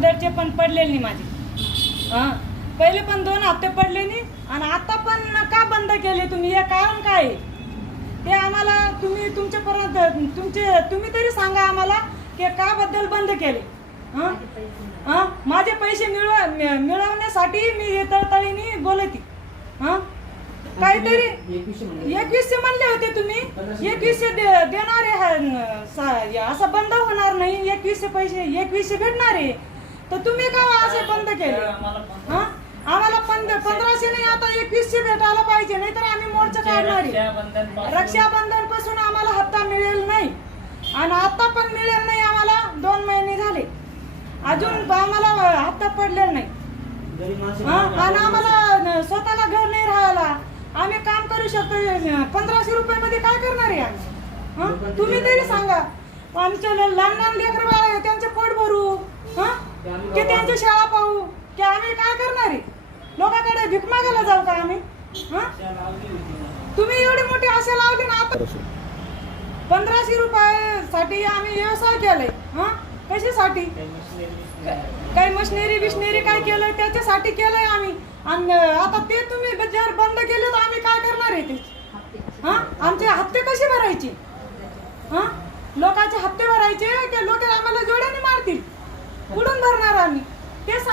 अगोदरचे पण पडलेले नाही माझे. पहिले पण 2 हप्ते पडले नाही आणि आता पण का बंद केले तुम्ही? हे कारण काय आहे ते आम्हाला तुम्ही तरी सांगा आम्हाला की का बद्दल बंद केले. माझे पैसे मिळवण्यासाठी मी तळतळीने बोलती. काहीतरी 2100 म्हणले होते तुम्ही. 2100 देणार आहे, असं बंद होणार नाही. 2100 पैसे 2100 भेटणार आहे तर तुम्ही का असे बंद केले? आम्हाला 1500 नाही, आता 2100 भेटायला पाहिजे, नाही तर आम्ही मोर्चा काढणार आहे. रक्षाबंधन पासून आम्हाला हप्ता मिळेल नाही आणि आता पण मिळेल नाही आम्हाला. 2 महिने झाले अजून आम्हाला हप्ता पडलेला नाही. आणि आम्हाला स्वतःला घर नाही राहायला. आम्ही काम करू शकतो. 1500 रुपये मध्ये काय करणार आहे आम्ही? तुम्ही तरी सांगा. आमच्या लहान लेकर बाळ आहे, त्यांचे पोट भरू की त्यांची शाळा पाहू की आम्ही काय करणार आहे? लोकांकडे भीक मागायला जाऊ का आम्ही? तुम्ही एवढी मोठी आशा लावली ना. आता 1500 रुपयासाठी आम्ही व्यवसाय केलाय. कशासाठी? काही मशिनरी बिशनरी काय केलंय त्याच्यासाठी केलंय आम्ही. आणि आता ते तुम्ही जर बंद केले तर आम्ही काय करणार आहे ते? आमचे हप्ते कसे भरायचे? लोकांचे हप्ते भरायचे की लोक आम्हाला जोड्याने मारतील? कुठून भरणार आम्ही ते सांग.